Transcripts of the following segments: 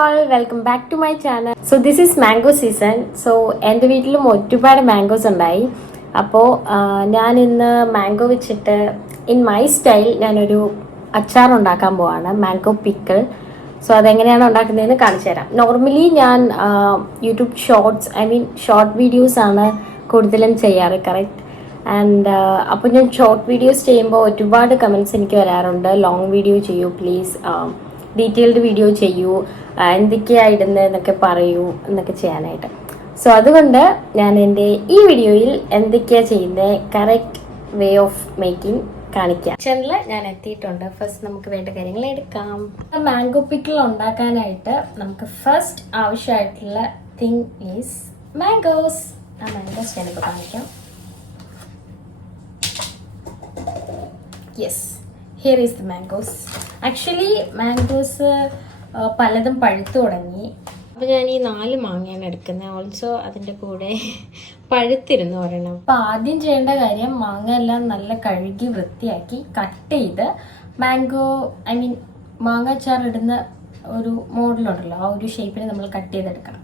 all, welcome back to my channel. So this is mango season. So എൻ്റെ വീട്ടിലും ഒരുപാട് mangoes ഉണ്ടായി. അപ്പോൾ ഞാൻ ഇന്ന് മാംഗോ വെച്ചിട്ട് ഇൻ മൈ സ്റ്റൈൽ ഞാനൊരു അച്ചാർ ഉണ്ടാക്കാൻ പോവാണ്, മാംഗോ പിക്കിൾ. സോ അതെങ്ങനെയാണ് ഉണ്ടാക്കുന്നതെന്ന് കാണിച്ചു തരാം. നോർമലി ഞാൻ യൂട്യൂബ് ഷോർട്ട് വീഡിയോസ് ആണ് കൂടുതലും ചെയ്യാറ്, കറക്റ്റ്. ആൻഡ് അപ്പോൾ ഞാൻ ഷോർട്ട് വീഡിയോസ് ചെയ്യുമ്പോൾ ഒരുപാട് കമൻറ്റ്സ് എനിക്ക് വരാറുണ്ട്, ലോങ് വീഡിയോ ചെയ്യൂ പ്ലീസ്, ഡീറ്റെയിൽഡ് വീഡിയോ ചെയ്യൂ, എന്തൊക്കെയാണ് ഇടുന്നത് എന്നൊക്കെ പറയൂ എന്നൊക്കെ ചെയ്യാനായിട്ട്. സോ അതുകൊണ്ട് ഞാൻ എൻ്റെ ഈ വീഡിയോയിൽ എന്തൊക്കെയാണ് ചെയ്യുന്നത്, കറക്റ്റ് വേ ഓഫ് മേക്കിംഗ് കാണിക്കാം. കിച്ചണിൽ ഞാൻ എത്തിയിട്ടുണ്ട്. ഫസ്റ്റ് നമുക്ക് വേണ്ട കാര്യങ്ങൾ എടുക്കാം. മാംഗോ പിക്കിൾ ഉണ്ടാക്കാനായിട്ട് നമുക്ക് ഫസ്റ്റ് ആവശ്യമായിട്ടുള്ള തിങ് ഈസ് മാംഗോസ്. ആ മാംഗോസ് ഞാനിപ്പോൾ കാണിക്കാം. Yes, here is the mangoes. Actually mangoes പലതും പഴുത്തു തുടങ്ങി. അപ്പോൾ ഞാൻ ഈ 4 മാങ്ങയാണ് എടുക്കുന്നത്. ഓൾസോ അതിൻ്റെ കൂടെ പഴുത്തിരുന്നു പറയണം. അപ്പോൾ ആദ്യം ചെയ്യേണ്ട കാര്യം മാങ്ങ എല്ലാം നല്ല കഴുകി വൃത്തിയാക്കി കട്ട് ചെയ്ത് മാങ്ങ അച്ചാർ ഇടുന്ന ഒരു മോഡലുണ്ടല്ലോ, ആ ഒരു ഷേപ്പിന് നമ്മൾ കട്ട് ചെയ്തെടുക്കണം.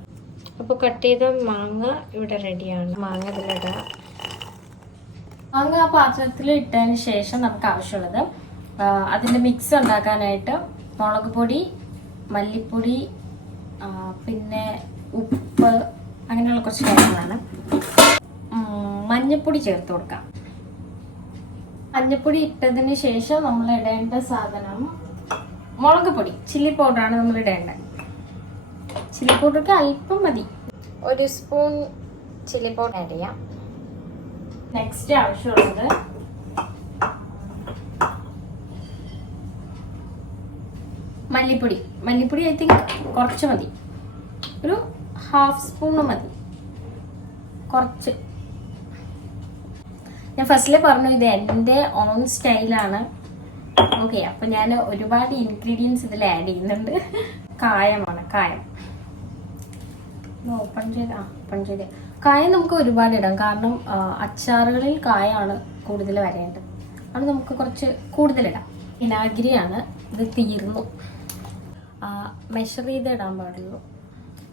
അപ്പോൾ കട്ട് ചെയ്ത മാങ്ങ ഇവിടെ റെഡിയാണ്. മാങ്ങ ഇതിലിടാം. മാങ്ങ ആ പാത്രത്തിൽ ഇട്ടതിന് ശേഷം നമുക്ക് ആവശ്യമുള്ളത് അതിൻ്റെ മിക്സ് ഉണ്ടാക്കാനായിട്ട് മുളക് പൊടി, മല്ലിപ്പൊടി, പിന്നെ ഉപ്പ്, അങ്ങനെയുള്ള കുറച്ച് കാര്യങ്ങളാണ്. മഞ്ഞൾപ്പൊടി ചേർത്ത് കൊടുക്കാം. മഞ്ഞൾപ്പൊടി ഇട്ടതിന് ശേഷം നമ്മൾ ഇടേണ്ട സാധനം മുളക് പൊടി, ചില്ലി പൗഡറാണ് നമ്മൾ ഇടേണ്ടത്. ചില്ലി പൗഡർക്ക് അല്പം മതി, 1 സ്പൂൺ ചില്ലി പൗഡർ ആഡ് ചെയ്യാം. നെക്സ്റ്റ് ആവശ്യമുള്ളത് മല്ലിപ്പൊടി ഐ തിങ്ക് കുറച്ച് മതി, ഒരു 1/2 സ്പൂൺ മതി, കുറച്ച്. ഞാൻ ഫസ്റ്റിലെ പറഞ്ഞു ഇത് എൻ്റെ ഓൺ സ്റ്റൈലാണ്. ഓക്കെ, അപ്പം ഞാൻ ഒരുപാട് ഇൻഗ്രീഡിയൻസ് ഇതിൽ ആഡ് ചെയ്യുന്നുണ്ട്. കായമാണ്, കായം ഓപ്പൺ ചെയ്ത് കായം നമുക്ക് ഒരുപാട് ഇടാം, കാരണം അച്ചാറുകളിൽ കായമാണ് കൂടുതൽ വരേണ്ടത്. അത് നമുക്ക് കുറച്ച് കൂടുതലിടാം. വിനാഗിരിയാണ്, ഇത് തീർന്നു. മെഷർ ചെയ്ത് ഇടാൻ പാടുള്ളൂ,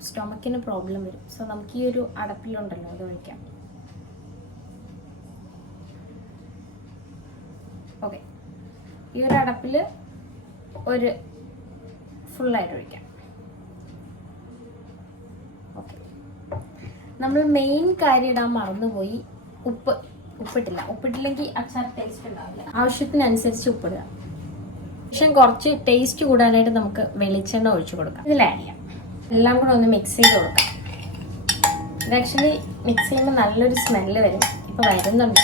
സ്റ്റൊമക്കിന് പ്രോബ്ലം വരും. സോ നമുക്ക് ഈ ഒരു അടപ്പിലുണ്ടല്ലോ അത് ഒഴിക്കാം. ഓക്കെ, ഈ ഒരു അടപ്പിൽ ഒരു ഫുള്ളായിട്ട് ഒഴിക്കാം. ഓക്കെ, നമ്മൾ മെയിൻ കാര്യം ഇടാൻ മറന്നുപോയി, ഉപ്പിട്ടില്ലെങ്കിൽ അച്ചാർ ടേസ്റ്റ് ഉണ്ടാവില്ല. ആവശ്യത്തിനനുസരിച്ച് ഉപ്പിടുക. ശേഷം കുറച്ച് ടേസ്റ്റ് കൂടാനായിട്ട് നമുക്ക് വെളിച്ചെണ്ണ ഒഴിച്ചു കൊടുക്കാം. ഇതിൽ ആഡ് ചെയ്യാം. എല്ലാം കൂടെ ഒന്ന് മിക്സ് ചെയ്ത് കൊടുക്കാം. ഇത് ആക്ച്വലി മിക്സ് ചെയ്യുമ്പോൾ നല്ലൊരു സ്മെല്ല് വരും. ഇപ്പോൾ വരുന്നുണ്ട്,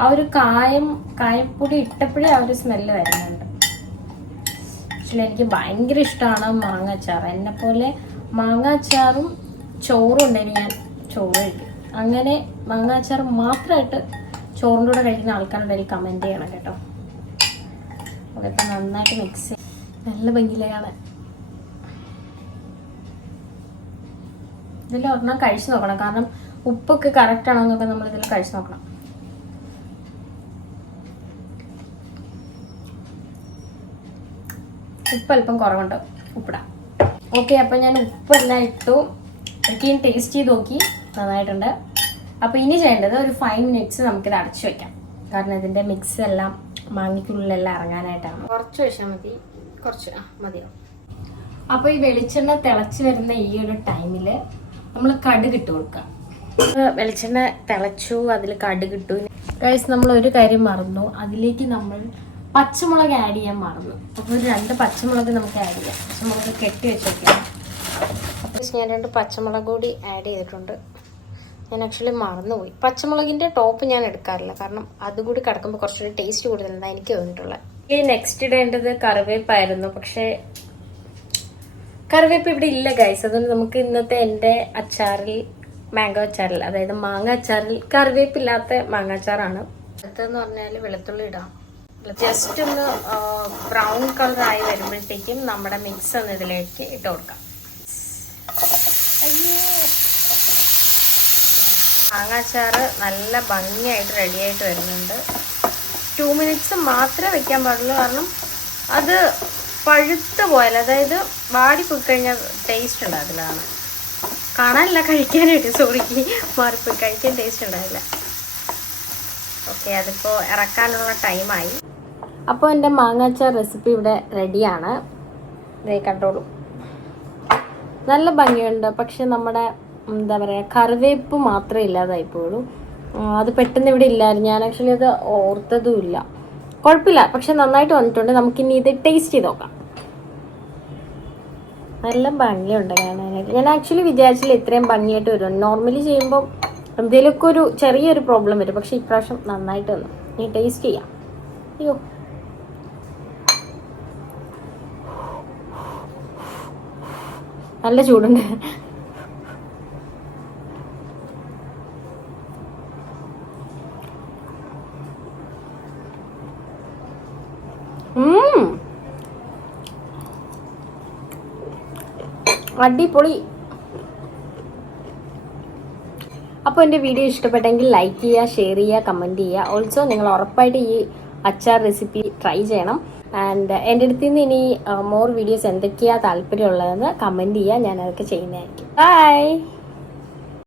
ആ ഒരു കായപ്പൊടി ഇട്ടപ്പോഴേ ആ ഒരു സ്മെല്ല് വരുന്നുണ്ട്. ആക്ച്വലി എനിക്ക് ഭയങ്കര ഇഷ്ടമാണ് മാങ്ങ അച്ചാർ. എന്നെപ്പോലെ മാങ്ങ അച്ചാറും ചോറും ഉണ്ടെങ്കിൽ ഞാൻ ചോറ് കഴിക്കും. അങ്ങനെ മാങ്ങ അച്ചാർ മാത്രമായിട്ട് ചോറിൻ്റെ കൂടെ കഴിക്കുന്ന ആൾക്കാരുണ്ടെങ്കിൽ കമൻറ്റ് ചെയ്യണം കേട്ടോ. ഓക്കെ, ഇപ്പം നന്നായിട്ട് മിക്സ് ചെയ്യും. നല്ല ഭംഗിയിലാണ്. ഇതിൽ ഒരെണ്ണം കഴിച്ച് നോക്കണം, കാരണം ഉപ്പൊക്കെ കറക്റ്റ് ആണോ എന്നൊക്കെ നമ്മൾ ഇതിൽ കഴിച്ച് നോക്കണം. ഉപ്പ് അല്പം കുറവുണ്ട്, ഉപ്പിടാം. ഓക്കെ, അപ്പം ഞാൻ ഉപ്പെല്ലാം ഇട്ടു. ഒരിക്കലും ടേസ്റ്റ് ചെയ്ത് നോക്കി, നന്നായിട്ടുണ്ട്. അപ്പോൾ ഇനി ചെയ്യേണ്ടത് ഒരു 5 മിനിറ്റ്സ് നമുക്കിത് അടച്ചു വയ്ക്കാം, കാരണം ഇതിൻ്റെ മിക്സ് എല്ലാം മാങ്ങയ്ക്കുള്ളിലെല്ലാം ഇറങ്ങാനായിട്ടാണ്. കുറച്ച് ഒഴിച്ചാൽ മതി, കുറച്ച് മതിയോ. അപ്പോൾ ഈ വെളിച്ചെണ്ണ തിളച്ച് വരുന്ന ഈ ഒരു ടൈമിൽ നമ്മൾ കടുക് ഇട്ട് കൊടുക്കുക. വെളിച്ചെണ്ണ തിളച്ചു, അതിൽ കടുക് ഇട്ടു. ഗൈസ്, നമ്മൾ ഒരു കാര്യം മറന്നു, അതിലേക്ക് നമ്മൾ പച്ചമുളക് ആഡ് ചെയ്യാൻ മറന്നു. അപ്പോൾ ഒരു 2 പച്ചമുളക് നമുക്ക് ആഡ് ചെയ്യാം. പച്ചമുളക് കെട്ടി വെച്ചേക്കാം. അപ്പോൾ ഞാൻ 2 പച്ചമുളക് കൂടി ആഡ് ചെയ്തിട്ടുണ്ട്. ഞാൻ ആക്ച്വലി മറന്നുപോയി. പച്ചമുളകിൻ്റെ ടോപ്പ് ഞാൻ എടുക്കാറില്ല, കാരണം അതുകൂടി കിടക്കുമ്പോൾ കുറച്ചുകൂടി ടേസ്റ്റ് കൂടുതലെന്നാണ് എനിക്ക് തോന്നിയിട്ടുള്ളത്. ഈ നെക്സ്റ്റ് ഇടേണ്ടത് കറിവേപ്പായിരുന്നു, പക്ഷേ കറിവേപ്പ് ഇവിടെ ഇല്ല ഗൈസ്. അതുകൊണ്ട് നമുക്ക് ഇന്നത്തെ എൻ്റെ അച്ചാറിൽ, മാംഗോ അച്ചാറിൽ, അതായത് മാങ്ങ അച്ചാറിൽ കറിവേപ്പില്ലാത്ത മാങ്ങ അച്ചാറാണ്. അടുത്തെന്ന് പറഞ്ഞാൽ വെളുത്തുള്ളി ഇടാം. ജസ്റ്റ് ഒന്ന് ബ്രൗൺ കളറായി വരുമ്പോഴത്തേക്കും നമ്മുടെ മിക്സ് ഒന്ന് ഇതിലേക്ക് ഇട്ട് കൊടുക്കാം. അയ്യോ, മാങ്ങ അച്ചാറ് നല്ല ഭംഗിയായിട്ട് റെഡിയായിട്ട് വരുന്നുണ്ട്. 2 മിനിറ്റ്സ് മാത്രമേ വെക്കാൻ പാടുള്ളൂ, കാരണം അത് പഴുത്ത പോലെ, അതായത് വാടിപ്പോയി കഴിഞ്ഞാൽ ടേസ്റ്റ് ഉണ്ടാവില്ല. കാണാനില്ല, കഴിക്കാനായിട്ട്. സോറി, മാറിപ്പോയി. കഴിക്കാൻ ടേസ്റ്റ് ഉണ്ടാവില്ല. ഓക്കെ, അതിപ്പോൾ ഇറക്കാനുള്ള ടൈമായി. അപ്പോൾ എൻ്റെ മാങ്ങാച്ചാർ റെസിപ്പി ഇവിടെ റെഡിയാണ്. ഇതേ കണ്ടോളൂ. നല്ല ഭംഗിയുണ്ട്. പക്ഷെ നമ്മുടെ എന്താ പറയുക, കറിവേപ്പ് മാത്രമേ ഇല്ലാതായിപ്പോളൂ. അത് പെട്ടെന്ന് ഇവിടെ ഇല്ലായിരുന്നു. ഞാൻ ആക്ച്വലി അത് ഓർത്തതുമില്ല. കുഴപ്പമില്ല, പക്ഷെ നന്നായിട്ട് വന്നിട്ടുണ്ട്. നമുക്കിനി ഇത് ടേസ്റ്റ് ചെയ്ത് നോക്കാം. നല്ല ഭംഗിയുണ്ട് കാണാനായിട്ട്. ഞാൻ ആക്ച്വലി വിചാരിച്ചില്ല ഇത്രയും ഭംഗിയായിട്ട് വരും. നോർമലി ചെയ്യുമ്പോൾ എന്തെങ്കിലുമൊക്കെ ഒരു ചെറിയൊരു പ്രോബ്ലം വരും. പക്ഷെ ഇപ്രാവശ്യം നന്നായിട്ട് വന്നു. ഇനി ടേസ്റ്റ് ചെയ്യാം. അയ്യോ, നല്ല ചൂടുണ്ട്. അടിപൊളി. അപ്പോൾ എൻ്റെ വീഡിയോ ഇഷ്ടപ്പെട്ടെങ്കിൽ ലൈക്ക് ചെയ്യുക, ഷെയർ ചെയ്യുക, കമൻറ്റ് ചെയ്യുക. ഓൾസോ നിങ്ങൾ ഉറപ്പായിട്ട് ഈ അച്ചാർ റെസിപ്പി ട്രൈ ചെയ്യണം. ആൻഡ് എൻ്റെ അടുത്ത് നിന്ന് ഇനി മോർ വീഡിയോസ് എന്തൊക്കെയാണ് താല്പര്യമുള്ളതെന്ന് കമൻറ്റ് ചെയ്യുക. ഞാൻ അതൊക്കെ ചെയ്യുന്നതായിരിക്കും. ബൈ.